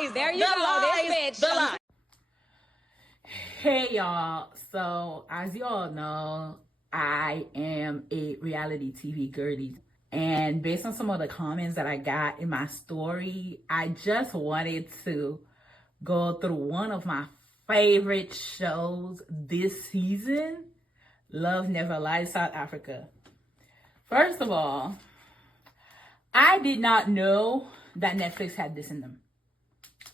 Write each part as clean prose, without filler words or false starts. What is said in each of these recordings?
lies. There you go. This bitch. Hey y'all, so as y'all know, I am a reality TV girly, and based on some of the comments that I got in my story, I just wanted to go through one of my favorite shows this season, Love Never Lies South Africa. First of all, I did not know that Netflix had this in them.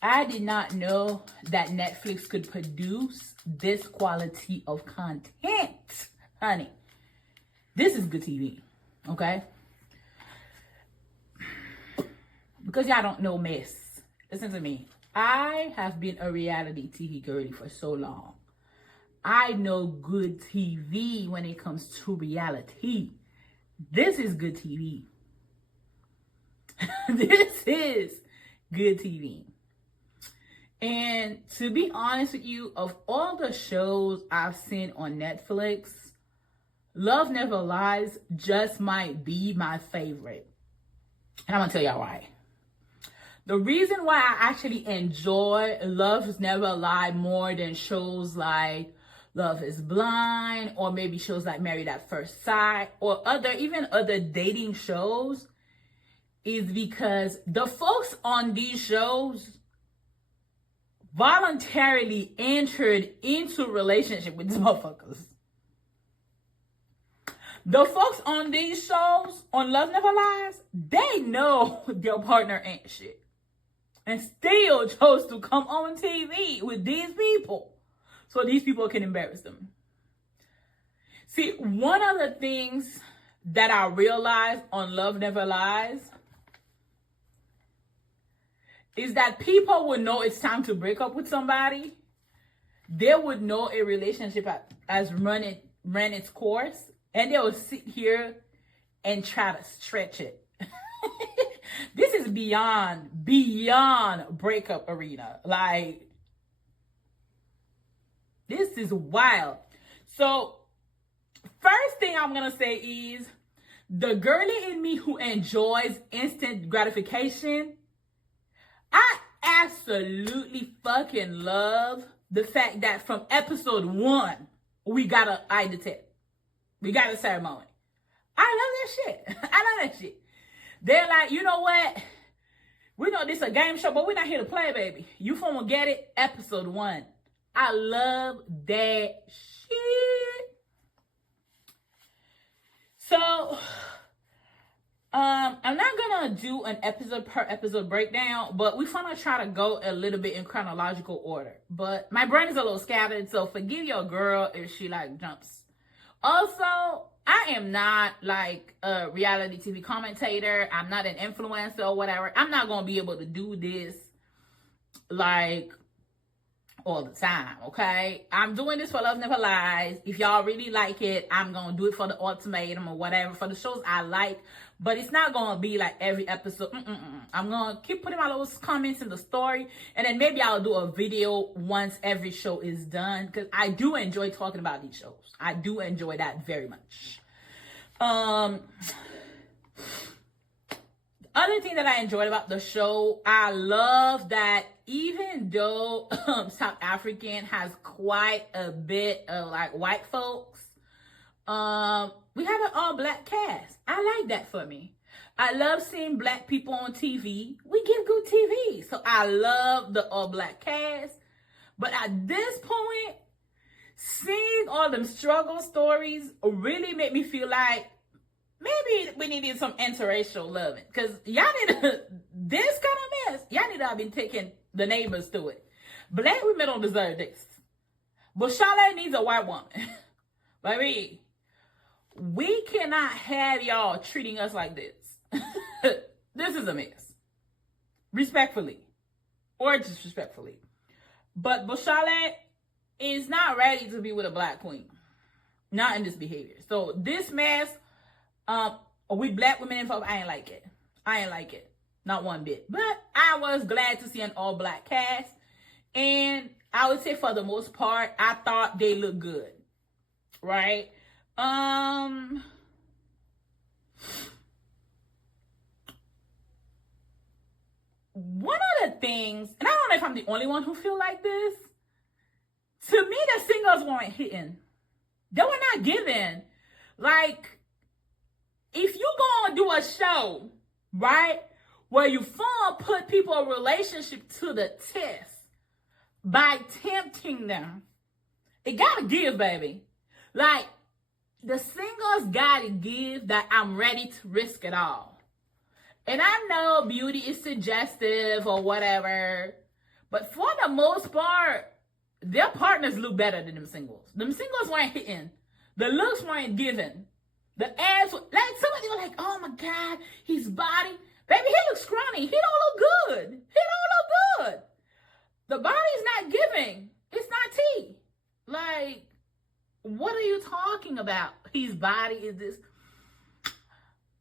I did not know that Netflix could produce this quality of content. Honey, this is good TV, okay? Because y'all don't know mess. Listen to me. I have been a reality TV girly for so long. I know good TV when it comes to reality. This is good TV. This is good TV. And to be honest with you, of all the shows I've seen on Netflix, Love Never Lies just might be my favorite. And I'm going to tell y'all why. The reason why I actually enjoy Love Never Lies more than shows like Love is Blind, or maybe shows like Married at First Sight, or even other dating shows, is because the folks on these shows voluntarily entered into a relationship with these motherfuckers. The folks on these shows, on Love Never Lies, they know their partner ain't shit, and still chose to come on TV with these people so these people can embarrass them. See, one of the things that I realized on Love Never Lies is that people would know it's time to break up with somebody. They would know a relationship has ran its course, and they will sit here and try to stretch it. This is beyond breakup arena. Like, this is wild. So, first thing I'm gonna say is, the girly in me who enjoys instant gratification, I absolutely fucking love the fact that from episode 1, we got an eye detect. We got a ceremony. I love that shit. I love that shit. They're like, you know what? We know this is a game show, but we're not here to play, baby. You finna get it, episode 1. I love that shit. So, I'm not gonna do an episode per episode breakdown, but we're gonna try to go a little bit in chronological order. But my brain is a little scattered, so forgive your girl if she like jumps. Also, I am not like a reality TV commentator. I'm not an influencer or whatever. I'm not gonna be able to do this like all the time, okay? I'm doing this for Love Never Lies. If y'all really like it, I'm gonna do it for the Ultimatum or whatever, for the shows I like. But it's not gonna be like every episode. I'm gonna keep putting my little comments in the story, and then maybe I'll do a video once every show is done, because I do enjoy talking about these shows. I do enjoy that very much. Other thing that I enjoyed about the show, I love that even though South African has quite a bit of like white folks, we have an all-black cast. I like that for me. I love seeing black people on TV. We get good TV. So I love the all-black cast. But at this point, seeing all them struggle stories really made me feel like maybe we needed some interracial loving. Because y'all need this kind of mess. Y'all need to have been taking the neighbors through it. Black women don't deserve this. Bohlale needs a white woman. Baby, we cannot have y'all treating us like this. This is a mess. Respectfully. Or disrespectfully. But Bohlale is not ready to be with a black queen. Not in this behavior. So this mess, with black women involved, I ain't like it. I ain't like it. Not one bit. But I was glad to see an all-black cast. And I would say for the most part, I thought they looked good. Right? one of the things, and I don't know if I'm the only one who feel like this, to me, the singles weren't hitting. They were not giving. Like, if you gonna do a show, right, where you put people in relationship to the test by tempting them, it gotta give, baby. Like, the singles gotta give that I'm ready to risk it all. And I know beauty is suggestive or whatever, but for the most part, their partners look better than them singles. Them singles weren't hitting. The looks weren't given. The ads, like somebody was like, oh my God, his body. Baby, he looks scrawny. He don't look good. He don't look good. The body's not giving. It's not tea. Like, what are you talking about? His body is this.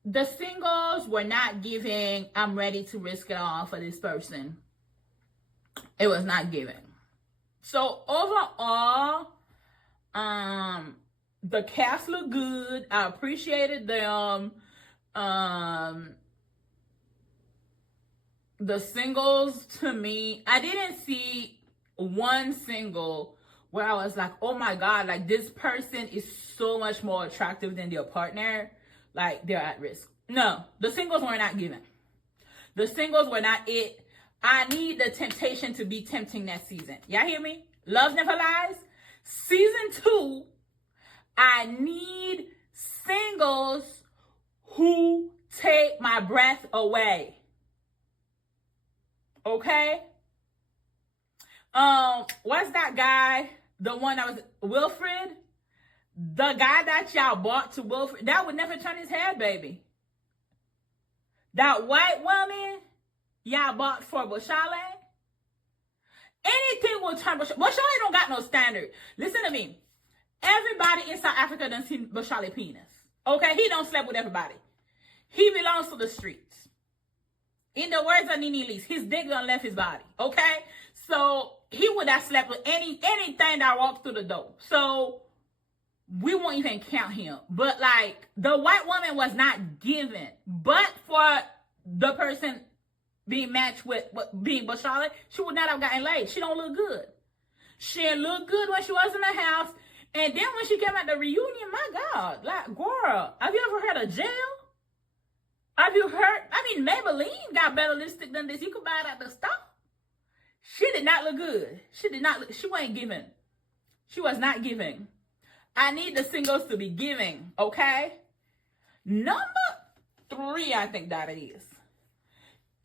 The singles were not giving, I'm ready to risk it all for this person. It was not giving. So overall, the cast looked good. I appreciated them. The singles, to me, I didn't see one single where I was like, oh my God, like this person is so much more attractive than their partner. Like they're at risk. No, the singles were not given. The singles were not it. I need the temptation to be tempting next season. Y'all hear me? Love Never Lies. Season 2, I need singles who take my breath away. Okay? What's that guy? The one that was Wilfred? The guy that y'all bought to Wilfred, that would never turn his head, baby. That white woman y'all bought for Bohlale, anything will turn Bohlale. Bohlale don't got no standard. Listen to me. Everybody in South Africa done seen Bohlale penis. Okay? He don't sleep with everybody. He belongs to the streets. In the words of Nene Leakes, his dick done left his body. Okay? So he would have slept with anything that walked through the door. So we won't even count him. But like, the white woman was not given. But for the person being matched with being Bohlale, she would not have gotten laid. She don't look good. She didn't look good when she was in the house. And then when she came at the reunion, my God, like, girl, have you ever heard of jail? Have you heard? I mean, Maybelline got better lipstick than this. You could buy it at the store. She did not look good. She did not look, she wasn't giving. She was not giving. I need the singles to be giving, okay? Number 3, I think that is.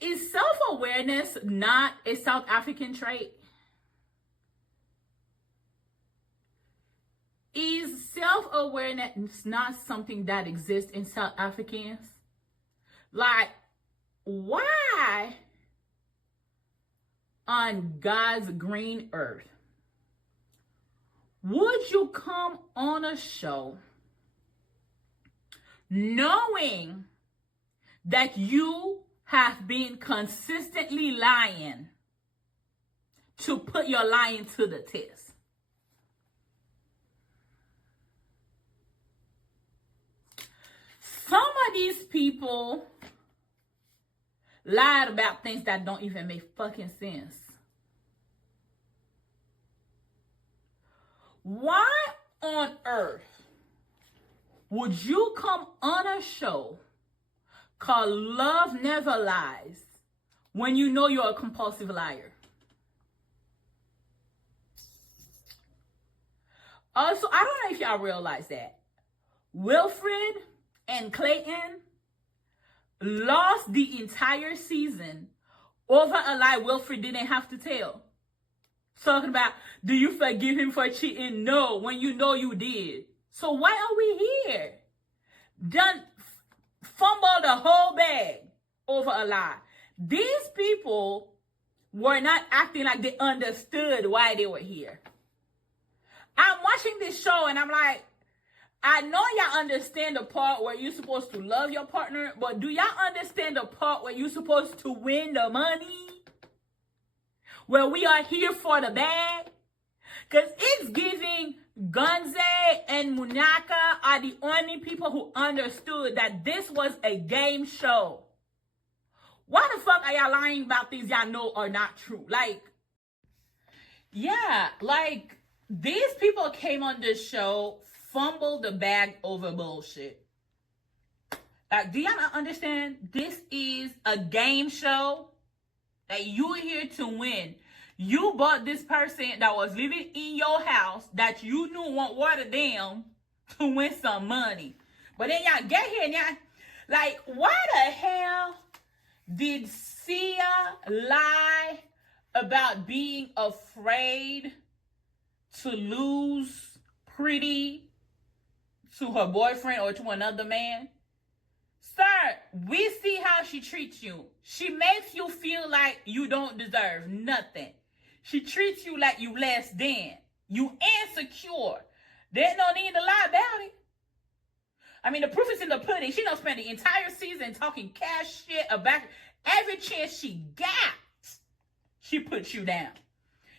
Is self-awareness not a South African trait? Is self-awareness not something that exists in South Africans? Like, why on God's green earth would you come on a show knowing that you have been consistently lying to put your lying to the test? Some of these people lied about things that don't even make fucking sense. Why on earth would you come on a show called Love Never Lies when you know you're a compulsive liar? Also, I don't know if y'all realize that Wilfred and Clayton lost the entire season over a lie Wilfred didn't have to tell. Talking about, do you forgive him for cheating? No, when you know you did. So why are we here? Done fumble the whole bag over a lie. These people were not acting like they understood why they were here. I'm watching this show and I'm like, I know y'all understand the part where you're supposed to love your partner, but do y'all understand the part where you're supposed to win the money? Where we are here for the bag? Because it's giving Gontse and Munaka are the only people who understood that this was a game show. Why the fuck are y'all lying about things y'all know are not true? Like, yeah, like, these people came on this show, fumbled the bag over bullshit. Like, do y'all not understand? This is a game show that you're here to win. You bought this person that was living in your house that you knew won't water down to win some money. But then y'all get here and y'all, like, why the hell did Sia lie about being afraid to lose Pretty to her boyfriend or to another man? Sir, we see how she treats you. She makes you feel like you don't deserve nothing. She treats you like you less than. You insecure. There's no need to lie about it. I mean, the proof is in the pudding. She don't spend the entire season talking cash shit about every chance she got. She puts you down.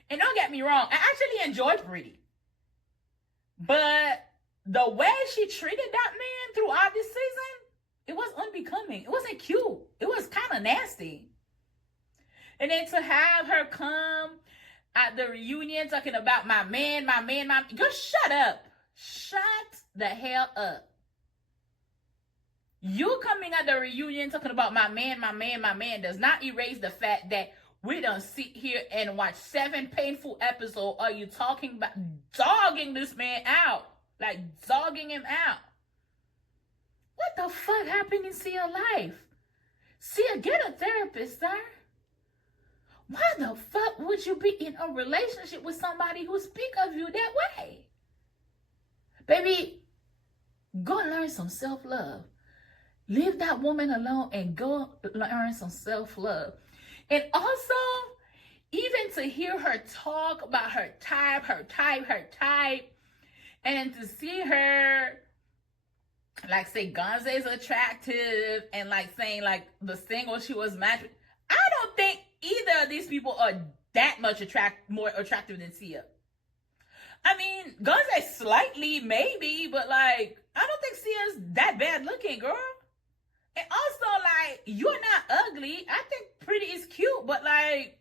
And don't get me wrong, I actually enjoyed Pretty. But the way she treated that man throughout this season, it was unbecoming. It wasn't cute. It was kind of nasty. And then to have her come at the reunion talking about my man. Girl, shut up. Shut the hell up. You coming at the reunion talking about my man does not erase the fact that we don't sit here and watch 7 painful episodes. Are you talking about dogging this man out? Like, dogging him out. What the fuck happened in Sia's life? Sia, get a therapist, sir. Why the fuck would you be in a relationship with somebody who speak of you that way? Baby, go learn some self-love. Leave that woman alone and go learn some self-love. And also, even to hear her talk about her type, and to see her, like, say Gontse is attractive, and like saying like the single she was matched with. I don't think either of these people are that much more attractive than Sia. I mean, Gontse slightly, maybe, but like, I don't think Sia's that bad looking, girl. And also, like, you're not ugly. I think Pretty is cute, but like,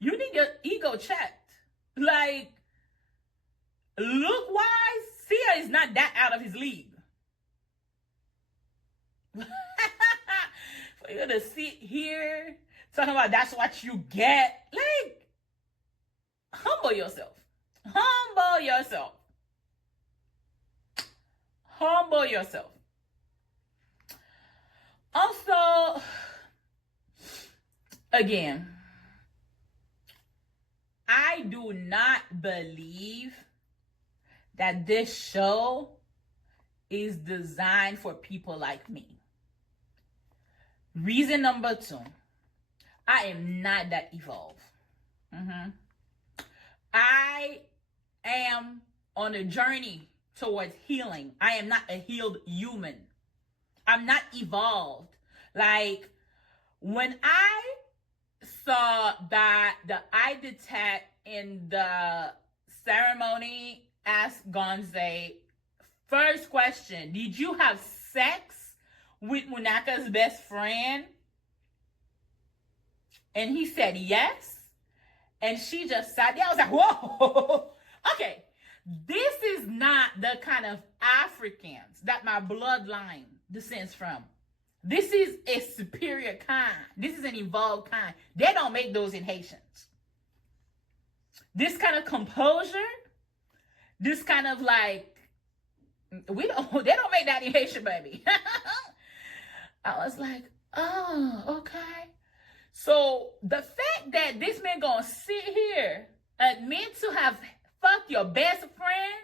you need your ego checked. Like, look-wise, Sia is not that out of his league. For you to sit here talking about that's what you get, like, humble yourself. Humble yourself. Humble yourself. Also, again, I do not believe that this show is designed for people like me. Reason number 2, I am not that evolved. I am on a journey towards healing. I am not a healed human. I'm not evolved. Like, when I saw that the eye detect in the ceremony asked Gontse, first question, did you have sex with Munaka's best friend? And he said yes. And she just sat there. I was like, whoa. Okay, this is not the kind of Africans that my bloodline descends from. This is a superior kind. This is an evolved kind. They don't make those in Haitians. This kind of composure, this kind of like, they don't make that in Haitian, baby. I was like, oh, okay. So the fact that this man gonna sit here, admit to have fucked your best friend,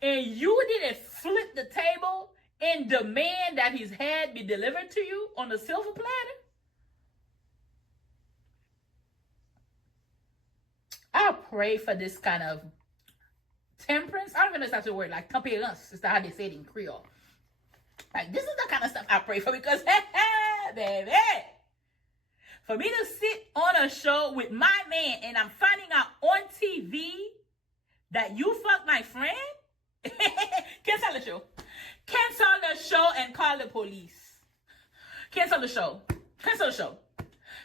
and you didn't flip the table and demand that his head be delivered to you on a silver platter, I pray for this kind of temperance. I don't even know if that's the word, like tempérance, is that how they say it in Creole. Like, this is the kind of stuff I pray for, because, baby, for me to sit on a show with my man and I'm finding out on TV that you fucked my friend, cancel the show. Cancel the show and call the police. Cancel the show. Cancel the show.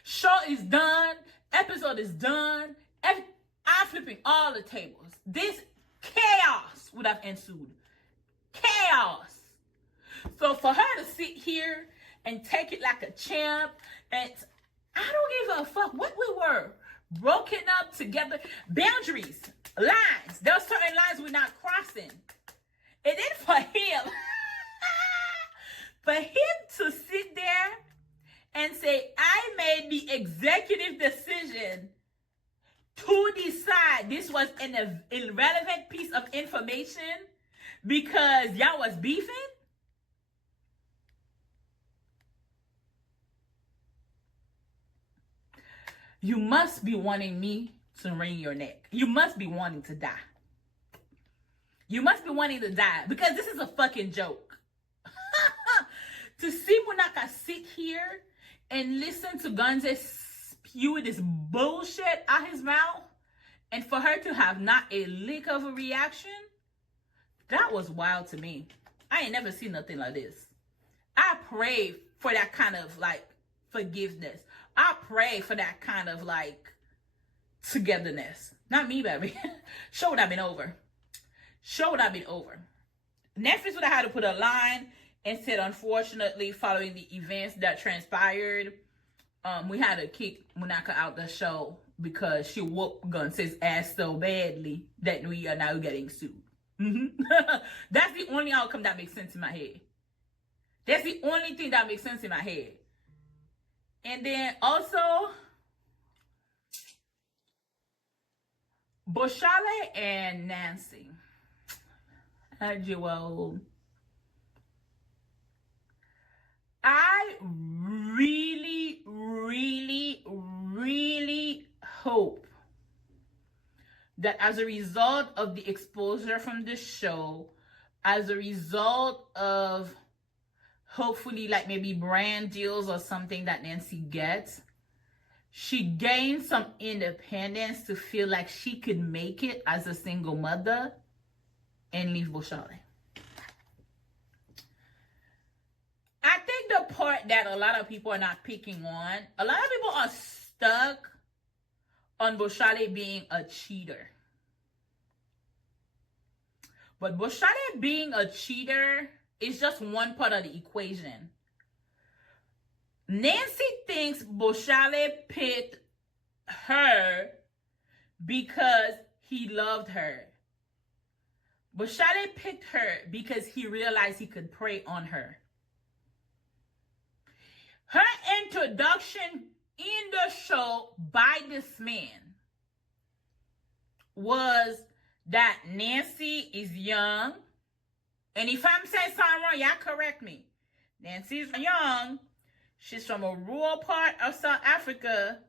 Show is done. Episode is done. I'm flipping all the tables. This chaos would have ensued. Chaos. So for her to sit here and take it like a champ, and I don't give a fuck what we were. Broken up together. Boundaries. Lines. There are certain lines we're not crossing. And then for him, to sit there and say, I made the executive decision to decide this was an irrelevant piece of information because y'all was beefing. You must be wanting me to wring your neck. You must be wanting to die. You must be wanting to die because this is a fucking joke. To see Munaka sit here and listen to Gontse spew this bullshit out his mouth, and for her to have not a lick of a reaction, that was wild to me. I ain't never seen nothing like this. I pray for that kind of like forgiveness. I pray for that kind of like togetherness. Not me, baby. Show would have been over. Show would have been over. Netflix would have had to put a line and said, unfortunately, following the events that transpired, we had to kick Munaka out the show because she whooped Gontse's ass so badly that we are now getting sued. That's the only outcome that makes sense in my head. That's the only thing that makes sense in my head. And then also, Bohlale and Nancy. Joel. I really, really, really hope that as a result of the exposure from this show, as a result of hopefully like maybe brand deals or something that Nancy gets, she gains some independence to feel like she could make it as a single mother and leave Bohlale. I think the part that a lot of people are not picking on, a lot of people are stuck on Bohlale being a cheater. But Bohlale being a cheater is just one part of the equation. Nancy thinks Bohlale picked her because he loved her. Bohlale picked her because he realized he could prey on her. Her introduction in the show by this man was that Nancy is young. And if I'm saying something wrong, y'all correct me. Nancy's young. She's from a rural part of South Africa.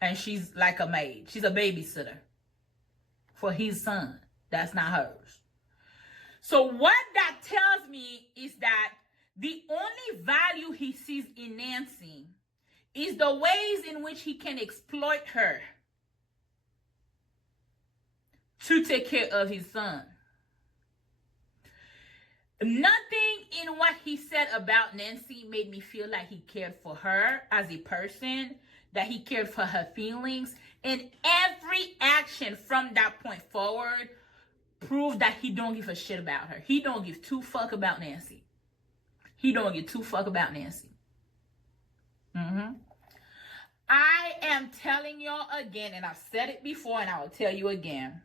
And she's like a maid. She's a babysitter for his son. That's not hers. So what that tells me is that the only value he sees in Nancy is the ways in which he can exploit her to take care of his son. Nothing in what he said about Nancy made me feel like he cared for her as a person, that he cared for her feelings. And every action from that point forward proved that he don't give a shit about her. He don't give two fuck about Nancy. He don't give two fuck about Nancy. I am telling y'all again, and I've said it before and I will tell you again.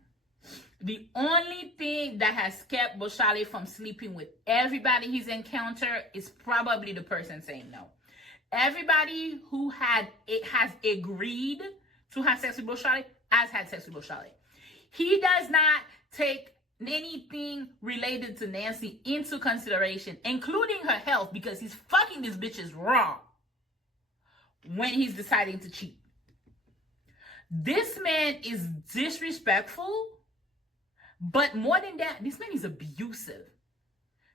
The only thing that has kept Bohlale from sleeping with everybody he's encountered is probably the person saying no. Everybody who has agreed to have sex with Bohlale has had sex with Bohlale. He does not take anything related to Nancy into consideration, including her health, because he's fucking these bitches raw when he's deciding to cheat. This man is disrespectful, but more than that, this man is abusive.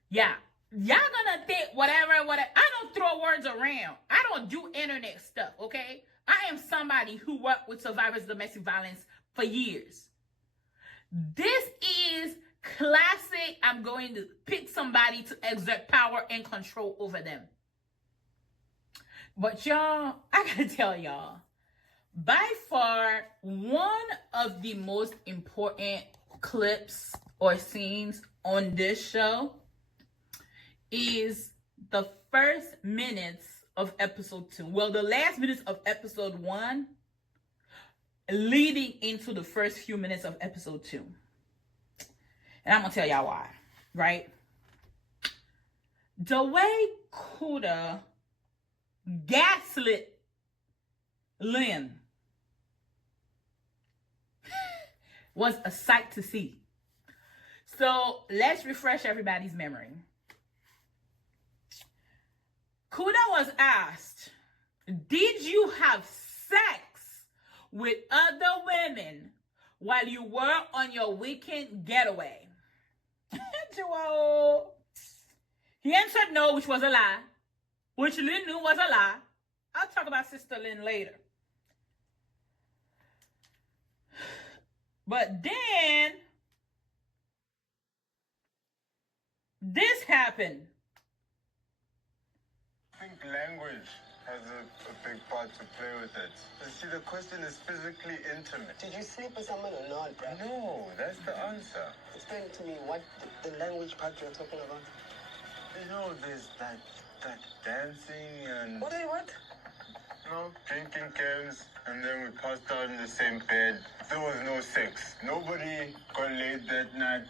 Yeah, y'all gonna think whatever. I don't throw words around. I don't do internet stuff, okay? I am somebody who worked with survivors of domestic violence for years. This is classic. I'm going to pick somebody to exert power and control over them. But y'all, I gotta tell y'all, by far, one of the most important clips or scenes on this show is the first minutes of episode 2. Well, the last minutes of episode 1 leading into the first few minutes of episode 2. And I'm gonna tell y'all why, right? The way Kuda gaslit Lynn was a sight to see. So let's refresh everybody's memory. Kuda was asked, did you have sex with other women while you were on your weekend getaway? He answered no, which was a lie, which Lynn knew was a lie. I'll talk about Sister Lynn later. But then this happened. I think language has a big part to play with it. You see, the question is physically intimate. Did you sleep with someone or not, bro? No, that's the answer. Explain to me what the language part you're talking about. You know, there's that dancing and... What? You know, drinking games, and then we passed out in the same bed. There was no sex. Nobody got laid that night.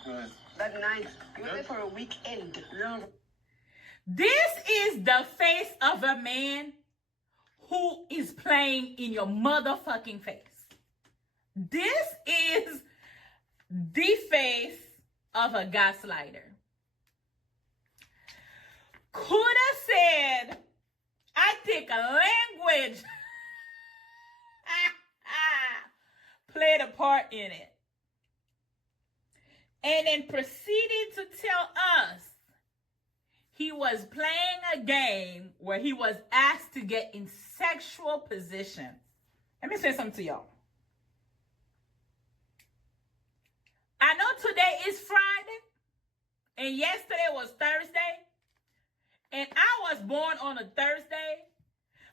That night? You were there for a weekend. Yeah. This is the face of a man who is playing in your motherfucking face. This is the face of a gaslighter. Kuda said, I think language played a part in it. And then proceeded to tell us he was playing a game where he was asked to get in sexual position. Let me say something to y'all. I know today is Friday, and yesterday was Thursday, and I was born on a Thursday,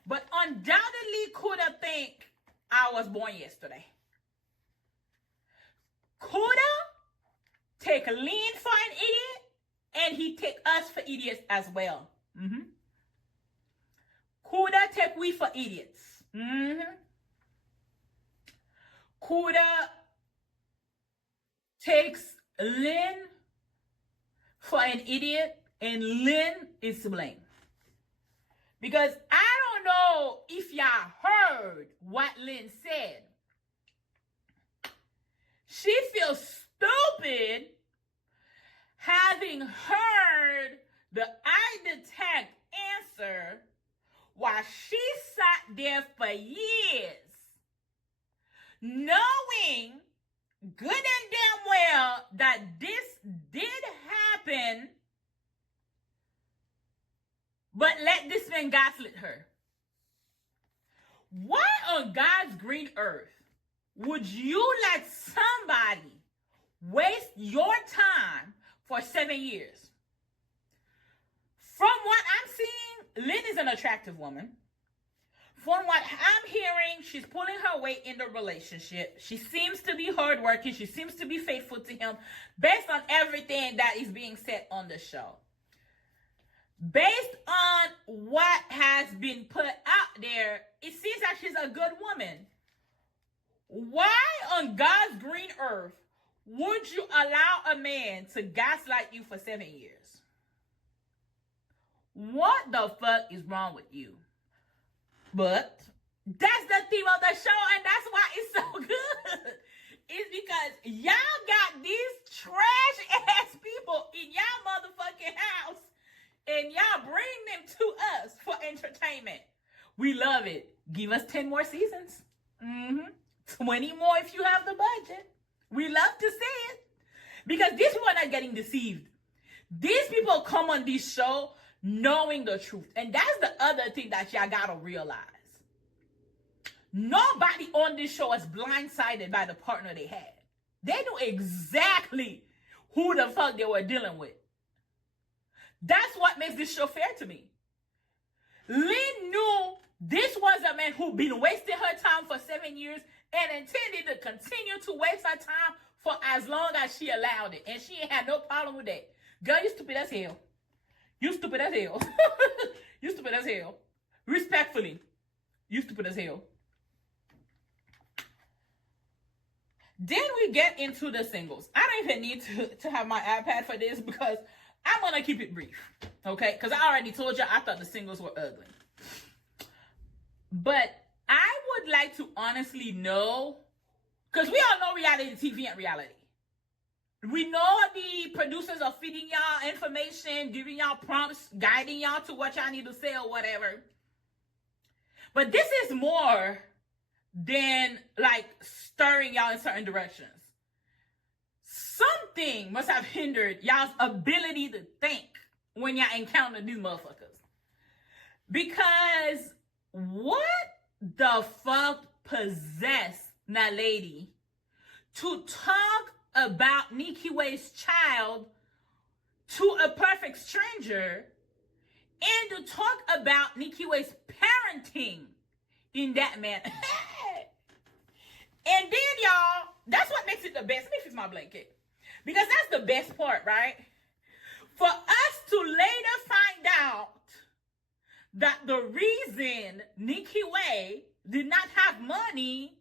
but undoubtedly Kuda think I was born yesterday. Kuda take Lean for an idiot, and he take us for idiots as well. Kuda take we for idiots. Kuda takes Lynn for an idiot, and Lynn is to blame. Because I don't know if y'all heard what Lynn said. She feels stupid having heard the I detect answer while she sat there for years, knowing good and damn well that this did happen, but let this man gaslit her. Why on God's green earth would you let somebody waste your time for 7 years? From what I'm seeing, Lynn is an attractive woman. From what I'm hearing, she's pulling her weight in the relationship. She seems to be hardworking. She seems to be faithful to him based on everything that is being said on the show. Based on what has been put out there, it seems like she's a good woman. Why on God's green earth would you allow a man to gaslight you for 7 years? What the fuck is wrong with you? But that's the theme of the show, and that's why it's so good. It's because y'all got these trash-ass people in y'all motherfucking house, and y'all bring them to us for entertainment. We love it. Give us 10 more seasons. 20 more if you have the budget. We love to see it. Because these people are not getting deceived. These people come on this show knowing the truth. And that's the other thing that y'all gotta realize. Nobody on this show is blindsided by the partner they had. They knew exactly who the fuck they were dealing with. That's what makes this show fair to me. Lynn knew This was a man who been wasting her time for 7 years and intended to continue to waste her time for as long as she allowed it. And she ain't had no problem with that. Girl, you stupid as hell. You stupid as hell. You stupid as hell. Respectfully, you stupid as hell. Then we get into the singles. I don't even need to have my iPad for this because I'm going to keep it brief. Okay? Because I already told you I thought the singles were ugly. But I would like to honestly know, because we all know reality TV ain't reality. We know the producers are feeding y'all information, giving y'all prompts, guiding y'all to what y'all need to say or whatever. But this is more than like stirring y'all in certain directions. Something must have hindered y'all's ability to think when y'all encounter these motherfuckers. Because what the fuck possessed Naledi to talk about Nikiwe's child to a perfect stranger and to talk about Nikiwe's parenting in that manner? And then, y'all, that's what makes it the best. Let me fix my blanket. Because that's the best part, right? For us to later find out that the reason Nikiwe did not have money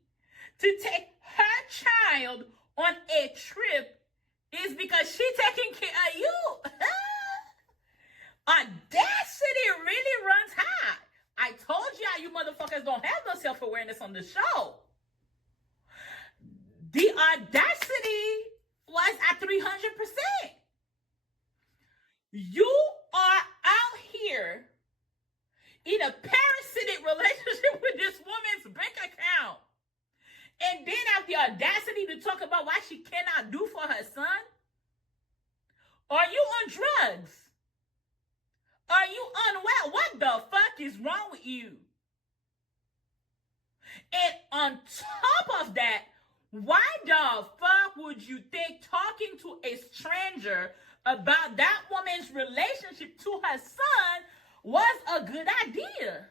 to take her child on a trip is because she taking care of you. Audacity really runs high. I told y'all you motherfuckers don't have no self-awareness on the show. The audacity was at 300%. You are out here in a parasitic relationship with this woman's bank account. And then have the audacity to talk about why she cannot do for her son? Are you on drugs? Are you unwell? What the fuck is wrong with you? And on top of that, why the fuck would you think talking to a stranger about that woman's relationship to her son was a good idea?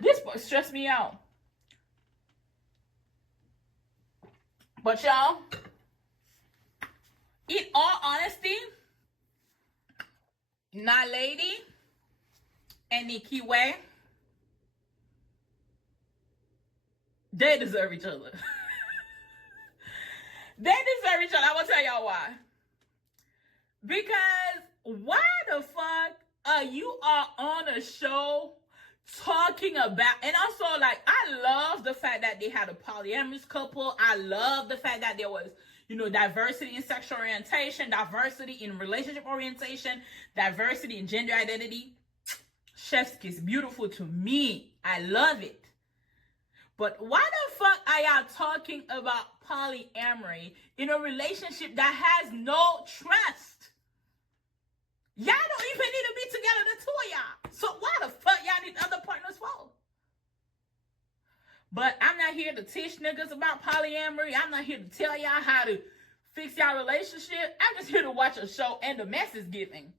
This stressed me out. But y'all, in all honesty, Naledi and Nikiwe, they deserve each other. They deserve each other. I will tell y'all why. Because why the fuck you are on a show talking about, and also like, I love the fact that they had a polyamorous couple. I love the fact that there was, diversity in sexual orientation, diversity in relationship orientation, diversity in gender identity. Chef's kiss, beautiful to me. I love it. But why the fuck are y'all talking about polyamory in a relationship that has no trust? Y'all don't even need to be together, the two of y'all. So why the fuck y'all need other partners for? But I'm not here to teach niggas about polyamory. I'm not here to tell y'all how to fix y'all relationship. I'm just here to watch a show and the message giving.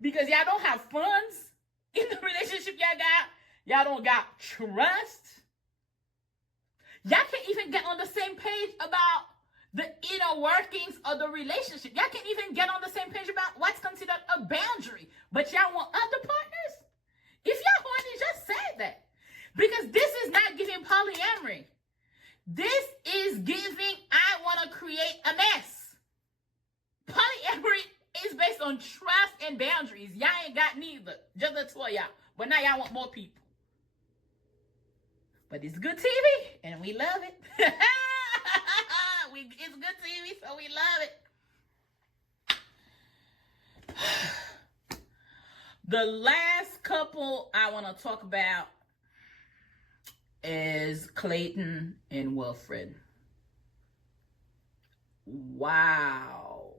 Because y'all don't have funds in the relationship y'all got. Y'all don't got trust. Y'all can't even get on the same page about the inner workings of the relationship. Y'all can't even get on the same page about what's considered a boundary. But y'all want other partners? If y'all horny, just say that. Because this is not giving polyamory. This is giving, I want to create a mess. Polyamory is based on trust and boundaries. Y'all ain't got neither. Just the two of y'all. But now y'all want more people. But it's good TV, and we love it. It's good TV, so we love it. The last couple I want to talk about is Clayton and Wilfred. Wow.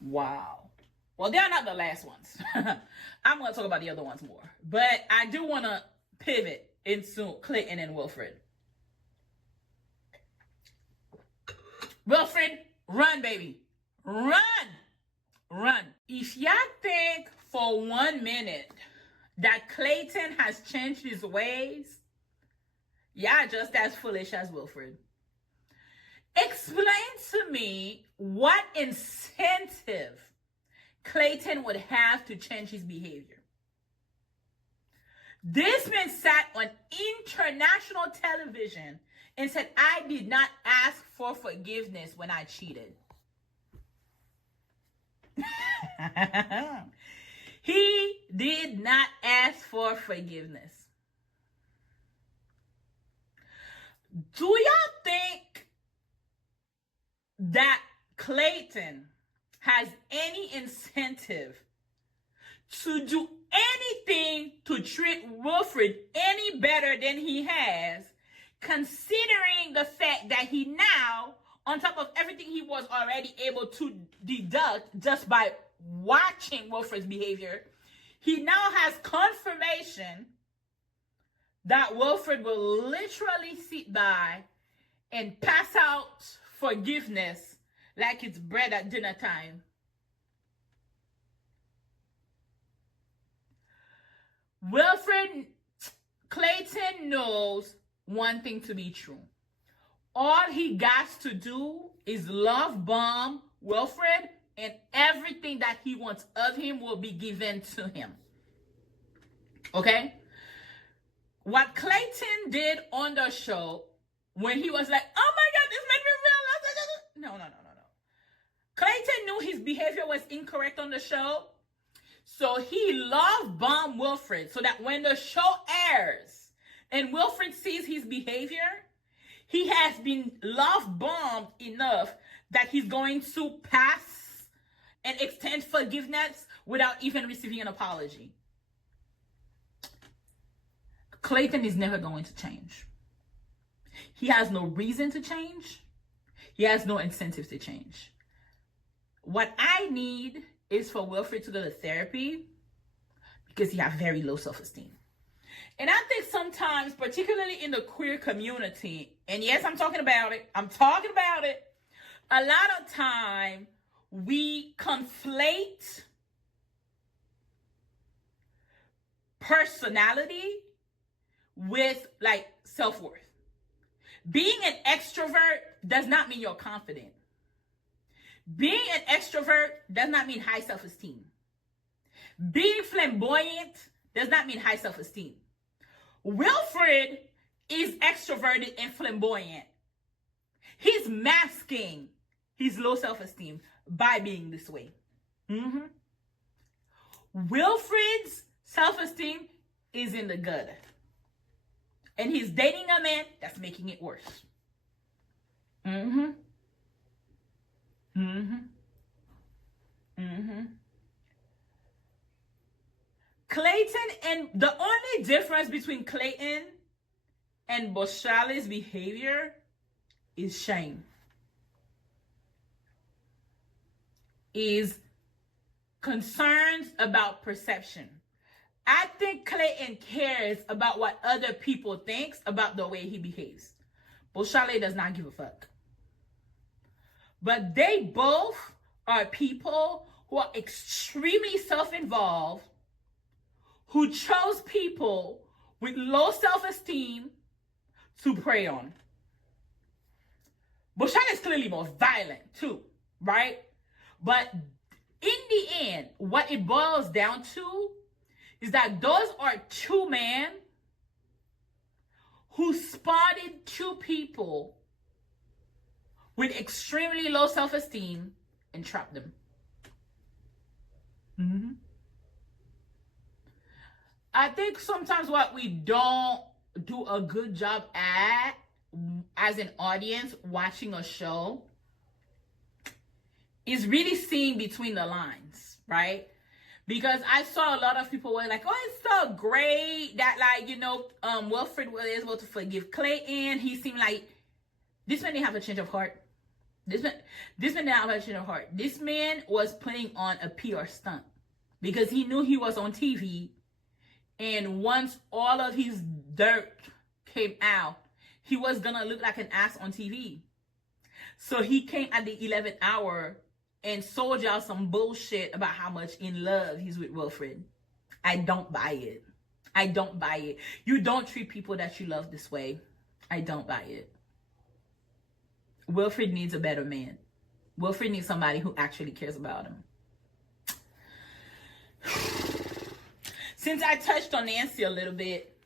Well, they're not the last ones. I'm going to talk about the other ones more. But I do want to pivot into Clayton and Wilfred. Wilfred, run, baby. Run. run. If y'all think for 1 minute that Clayton has changed his ways, y'all just as foolish as Wilfred. Explain to me what incentive Clayton would have to change his behavior. This man sat on international television and said, I did not ask for forgiveness when I cheated. He did not ask for forgiveness. Do y'all think that Clayton has any incentive to do anything to treat Wilfred any better than he has, considering the fact that he now, on top of everything he was already able to deduct just by watching Wilfred's behavior, he now has confirmation that Wilfred will literally sit by and pass out forgiveness like it's bread at dinner time. Clayton knows one thing to be true. All he got to do is love bomb Wilfred, and everything that he wants of him will be given to him. Okay? What Clayton did on the show when he was like, oh my God, this made me realize. No. Clayton knew his behavior was incorrect on the show. So he love bombed Wilfred so that when the show airs and Wilfred sees his behavior, he has been love bombed enough that he's going to pass and extend forgiveness without even receiving an apology. Clayton is never going to change. He has no reason to change. He has no incentive to change. What I need is for Wilfred to go to therapy because he has very low self-esteem. And I think sometimes, particularly in the queer community, and yes, I'm talking about it, a lot of time we conflate personality with like self-worth. Being an extrovert does not mean you're confident. Being an extrovert does not mean high self-esteem. Being flamboyant does not mean high self-esteem. Wilfred is extroverted and flamboyant. He's masking his low self-esteem by being this way. Wilfred's self-esteem is in the gutter. And he's dating a man that's making it worse. Clayton, and the only difference between Clayton and Bohlale's behavior is shame. Is concerns about perception. I think Clayton cares about what other people think about the way he behaves. Bohlale does not give a fuck. But they both are people who are extremely self-involved, who chose people with low self-esteem to prey on. Bohlale is clearly more violent too, right? But in the end, what it boils down to is that those are two men who spotted two people with extremely low self-esteem and trapped them. I think sometimes what we don't do a good job at as an audience watching a show is really seeing between the lines, right? Because I saw a lot of people were like, oh, it's so great that, like, you know, Wilfred was able to forgive Clayton. He seemed like this man didn't have a change of heart. This man didn't have a change of heart. This man was putting on a PR stunt because he knew he was on TV. And once all of his dirt came out, he was going to look like an ass on TV. So he came at the 11th hour and sold y'all some bullshit about how much in love he's with Wilfred. I don't buy it. I don't buy it. You don't treat people that you love this way. I don't buy it. Wilfred needs a better man. Wilfred needs somebody who actually cares about him. Since I touched on Nancy a little bit,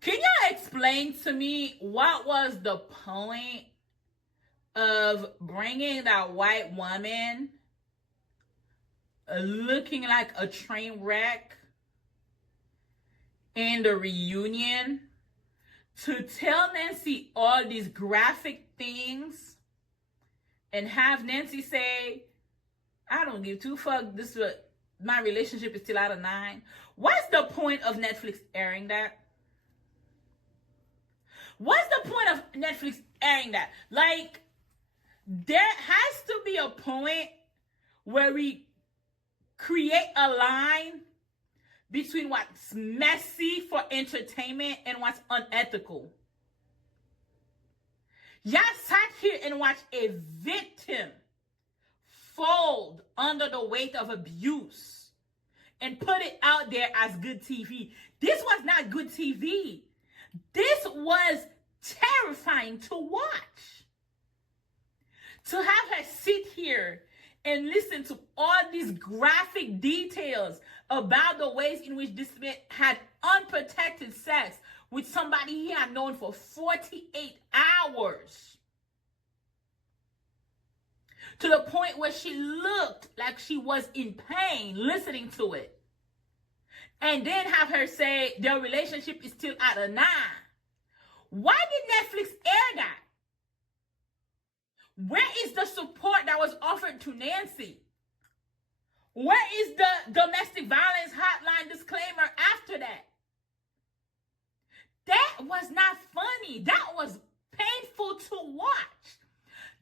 can y'all explain to me what was the point of bringing that white woman looking like a train wreck in the reunion to tell Nancy all these graphic things and have Nancy say, I don't give two fuck, this is my relationship is still out of 9. What's the point of Netflix airing that? What's the point of Netflix airing that? Like, there has to be a point where we create a line between what's messy for entertainment and what's unethical. Y'all sat here and watched a victim fold under the weight of abuse and put it out there as good TV. This was not good TV. This was terrifying to watch. To have her sit here and listen to all these graphic details about the ways in which this man had unprotected sex with somebody he had known for 48 hours. To the point where she looked like she was in pain listening to it. And then have her say their relationship is still out of 9. Why did Netflix air that? Where is the support that was offered to Nancy? Where is the domestic violence hotline disclaimer after that? That was not funny. That was painful to watch.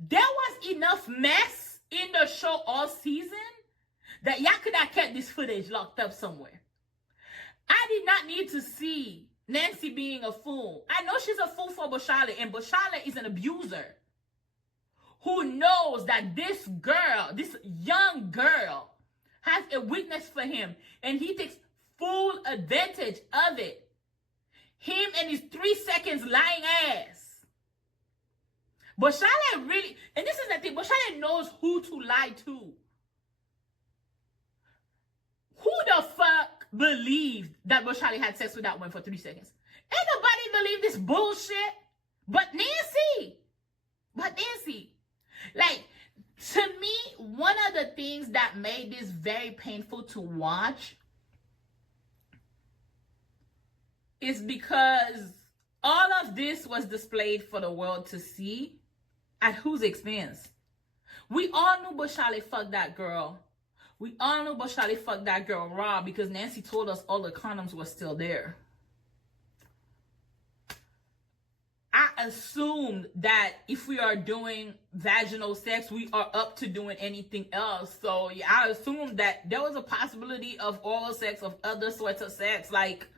There was enough mess in the show all season that y'all could have kept this footage locked up somewhere. I did not need to see Nancy being a fool. I know she's a fool for Bohlale, and Bohlale is an abuser who knows that this girl, this young girl, has a weakness for him, and he takes full advantage of it. Him and his 3 seconds lying ass. Bohlale really, and this is the thing, Bohlale knows who to lie to. Who the fuck believed that Bohlale had sex with that woman for 3 seconds? Ain't nobody believe this bullshit but Nancy. But Nancy. Like, to me, one of the things that made this very painful to watch is because all of this was displayed for the world to see. At whose expense? We all knew Bohlale fucked that girl. We all knew Bohlale fucked that girl raw because Nancy told us all the condoms were still there. I assumed that if we are doing vaginal sex, we are up to doing anything else. So yeah, I assumed that there was a possibility of oral sex, of other sorts of sex. Like,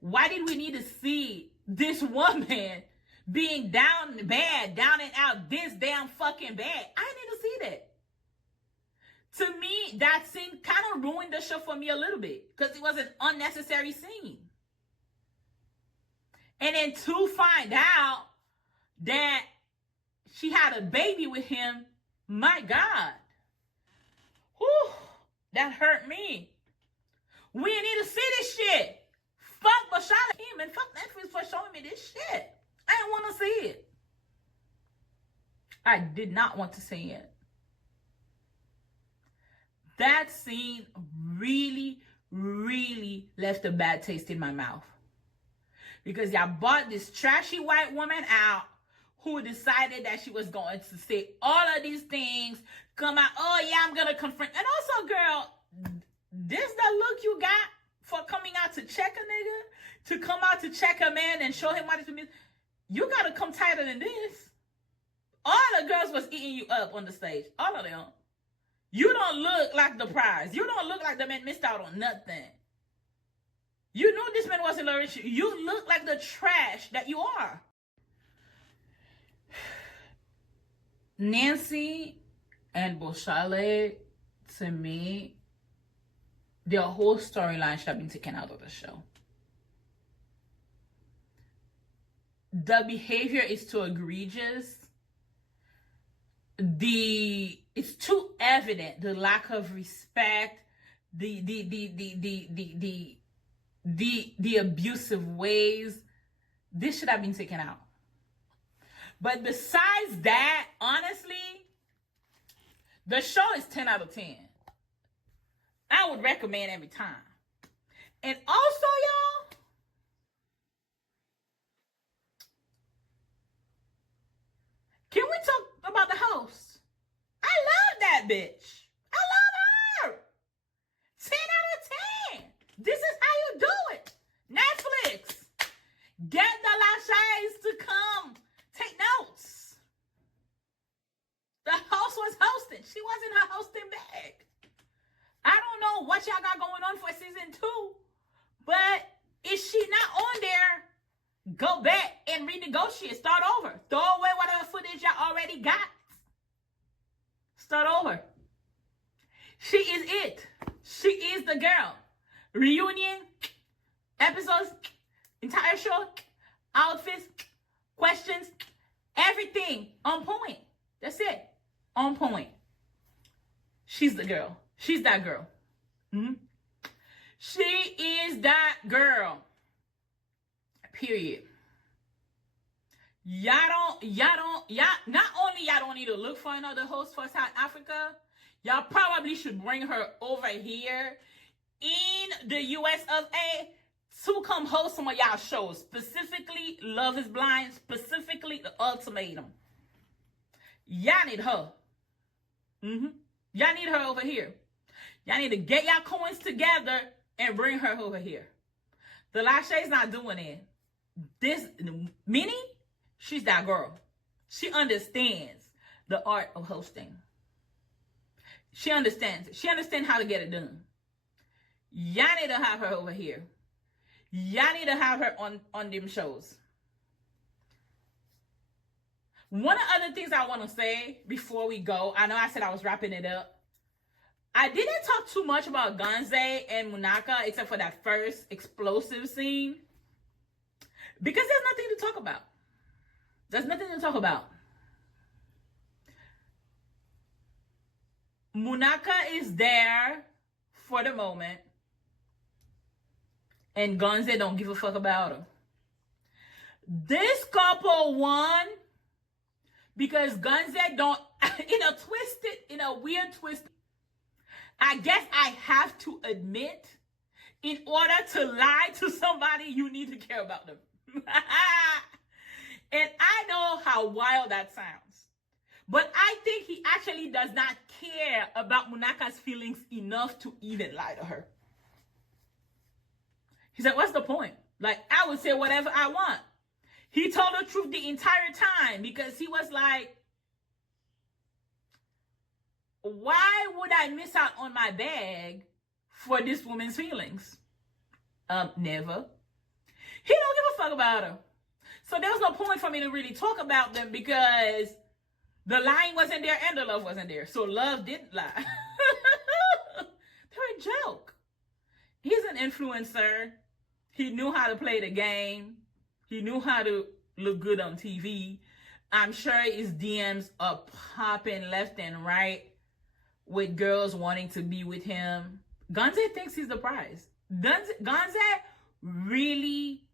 why did we need to see this woman being down bad, down and out, this damn fucking bad? I didn't need to see that. To me, that scene kind of ruined the show for me a little bit because it was an unnecessary scene. And then to find out that she had a baby with him, my God. Whew, that hurt me. We need to see this shit. Fuck Bohlale him and fuck Netflix for showing me this shit. I didn't want to see it. I did not want to see it. That scene really, really left a bad taste in my mouth. Because y'all bought this trashy white woman out who decided that she was going to say all of these things, come out, oh yeah, I'm going to confront. And also, girl, this the look you got for coming out to check a nigga? To come out to check a man and show him what it means? You got to come tighter than this. All the girls was eating you up on the stage. All of them. You don't look like the prize. You don't look like the man missed out on nothing. You knew this man wasn't a rich. You look like the trash that you are. Nancy and Bohlale, to me, their whole storyline should have been taken out of the show. The behavior is too egregious. It's too evident, the lack of respect, the abusive ways. This should have been taken out. But besides that, honestly, the show is 10 out of 10. I would recommend every time. And also, y'all, can we talk about the host? I love that bitch. I love her. 10 out of 10. This is how you do it. Netflix. Get the Lachey's to come. Take notes. The host was hosting. She was in her hosting bag. I don't know what y'all got going on for season 2, but if she not on there, go back and renegotiate. Start over. Throw away whatever footage y'all already got. Start over. She is it. She is the girl. Reunion, episodes, entire show, outfits, questions, everything on point. That's it. On point. She's the girl. She's that girl. Mm-hmm. She is that girl. Period. Y'all, not only y'all don't need to look for another host for South Africa, y'all probably should bring her over here in the US of A to come host some of y'all shows. Specifically, Love is Blind. Specifically, The Ultimatum. Y'all need her. Mm-hmm. Y'all need her over here. Y'all need to get y'all coins together and bring her over here. The Lachey's not doing it. This, Minnie, she's that girl. She understands the art of hosting. She understands it. She understands how to get it done. Y'all need to have her over here. Y'all need to have her on them shows. One of the other things I want to say before we go, I know I said I was wrapping it up. I didn't talk too much about Gontse and Munaka except for that first explosive scene. Because there's nothing to talk about. There's nothing to talk about. Munaka is there for the moment. And Gontse don't give a fuck about her. This couple won because Gontse don't, in a weird twist, I guess I have to admit, in order to lie to somebody, you need to care about them. And I know how wild that sounds. But I think he actually does not care about Munaka's feelings enough to even lie to her. He's like, what's the point? Like, I would say whatever I want. He told the truth the entire time because he was like, why would I miss out on my bag for this woman's feelings? Never. He don't give a fuck about her. So there was no point for me to really talk about them because the lying wasn't there and the love wasn't there. So love didn't lie. They're a joke. He's an influencer. He knew how to play the game. He knew how to look good on TV. I'm sure his DMs are popping left and right with girls wanting to be with him. Gontse thinks he's the prize. Gontse really,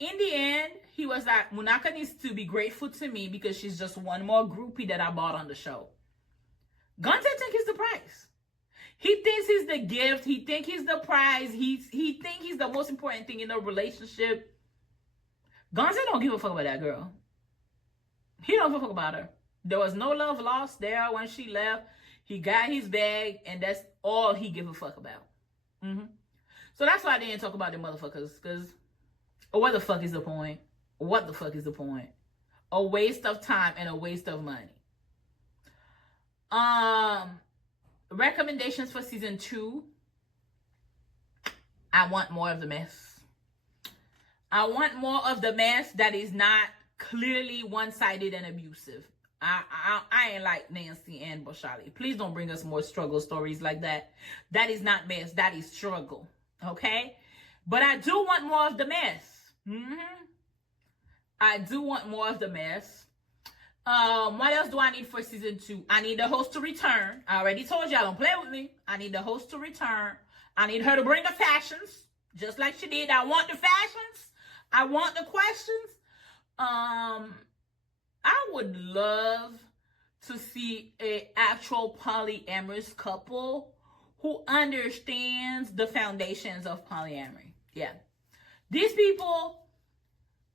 in the end, he was like, Munaka needs to be grateful to me because she's just one more groupie that I bought on the show. Gontse thinks he's the prize. He thinks he's the gift. He thinks he's the prize. He thinks he's the most important thing in a relationship. Gontse don't give a fuck about that girl. He don't give a fuck about her. There was no love lost there when she left. He got his bag, and that's all he give a fuck about. Mm-hmm. So that's why I didn't talk about the motherfuckers, because what the fuck is the point? What the fuck is the point? A waste of time and a waste of money. Recommendations for season 2. I want more of the mess. I want more of the mess that is not clearly one-sided and abusive. I ain't like Nancy and Bohlale. Please don't bring us more struggle stories like that. That is not mess. That is struggle. Okay? But I do want more of the mess. I do want more of the mess. What else do I need for season 2? I need the host to return. I already told y'all, don't play with me. I need the host to return. I need her to bring the fashions, just like she did. I want the fashions. I want the questions. I would love to see an actual polyamorous couple who understands the foundations of polyamory. Yeah. These people,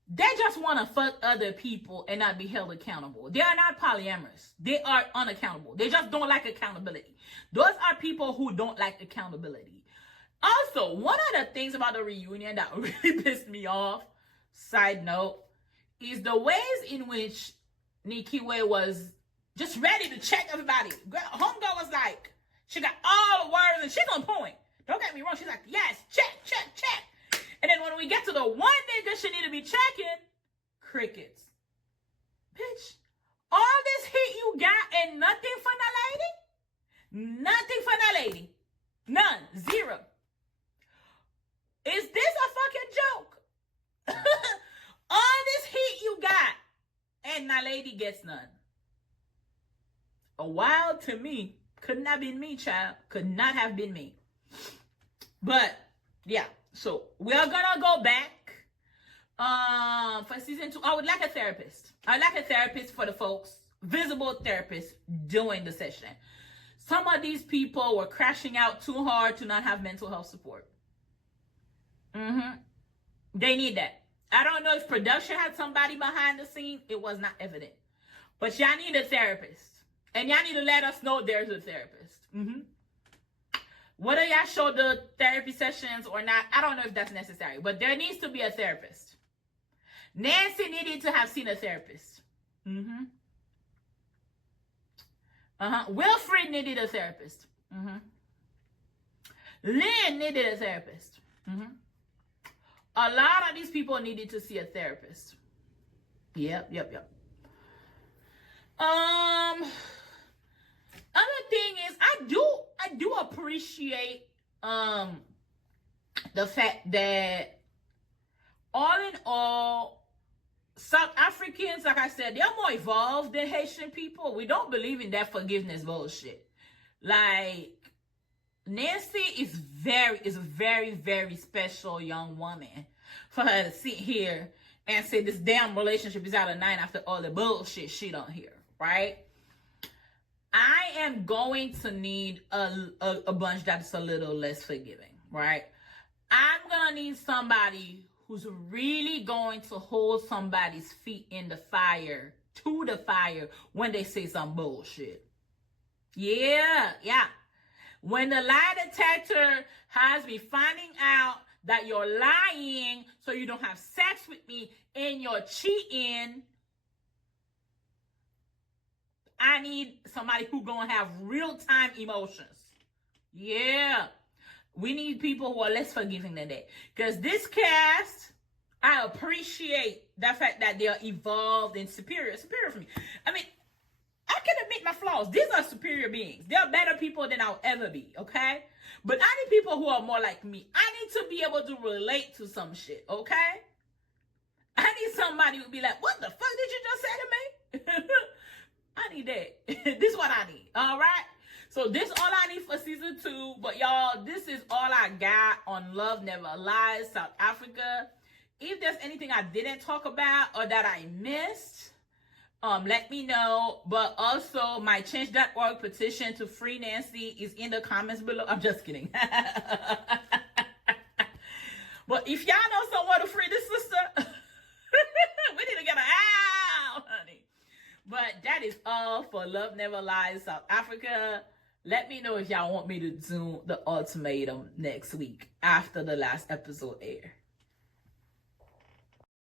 they just want to fuck other people and not be held accountable. They are not polyamorous. They are unaccountable. They just don't like accountability. Those are people who don't like accountability. Also, one of the things about the reunion that really pissed me off, side note, is the ways in which Nikiwe was just ready to check everybody. Homegirl was like, she got all the words and she's on point. Don't get me wrong. She's like, yes, check, check, check. And then when we get to the one nigga she need to be checking, crickets. Bitch, all this heat you got and nothing for that lady? Nothing for that lady. None. Zero. Is this a fucking joke? All this heat you got and Naledi gets none. A while to me. Could not have been me, child. Could not have been me. But, yeah. So, we are gonna go back for season 2. I would like a therapist. I would like a therapist for the folks. Visible therapist doing the session. Some of these people were crashing out too hard to not have mental health support. They need that. I don't know if production had somebody behind the scene. It was not evident. But y'all need a therapist. And y'all need to let us know there's a therapist. Whether y'all show the therapy sessions or not, I don't know if that's necessary. But there needs to be a therapist. Nancy needed to have seen a therapist. Wilfred needed a therapist. Lynn needed a therapist. A lot of these people needed to see a therapist. Yep. Other thing is, I do appreciate the fact that all in all, South Africans, like I said, they're more evolved than Haitian people. We don't believe in that forgiveness bullshit. Like, Nancy is a very, very special young woman for her to sit here and say this damn relationship is out of 9 after all the bullshit she don't hear, right? I am going to need a bunch that's a little less forgiving, right? I'm going to need somebody who's really going to hold somebody's feet in the fire, to the fire, when they say some bullshit. Yeah. When the lie detector has me finding out that you're lying so you don't have sex with me and you're cheating, I need somebody who gonna have real-time emotions. Yeah. We need people who are less forgiving than that. Because this cast, I appreciate the fact that they're evolved and superior for me. I mean, I can admit my flaws. These are superior beings. They're better people than I'll ever be, okay? But I need people who are more like me. I need to be able to relate to some shit, okay? I need somebody who be like, what the fuck did you just say to me? I need that. This is what I need, all right? So this is all I need for season 2. But y'all, this is all I got on Love Never Lies, South Africa. If there's anything I didn't talk about or that I missed, let me know. But also, my change.org petition to free Nancy is in the comments below. I'm just kidding. But if y'all know someone to free this sister, we need to get her out, honey. But that is all for Love Never Lies South Africa. Let me know if y'all want me to do the ultimatum next week after the last episode air.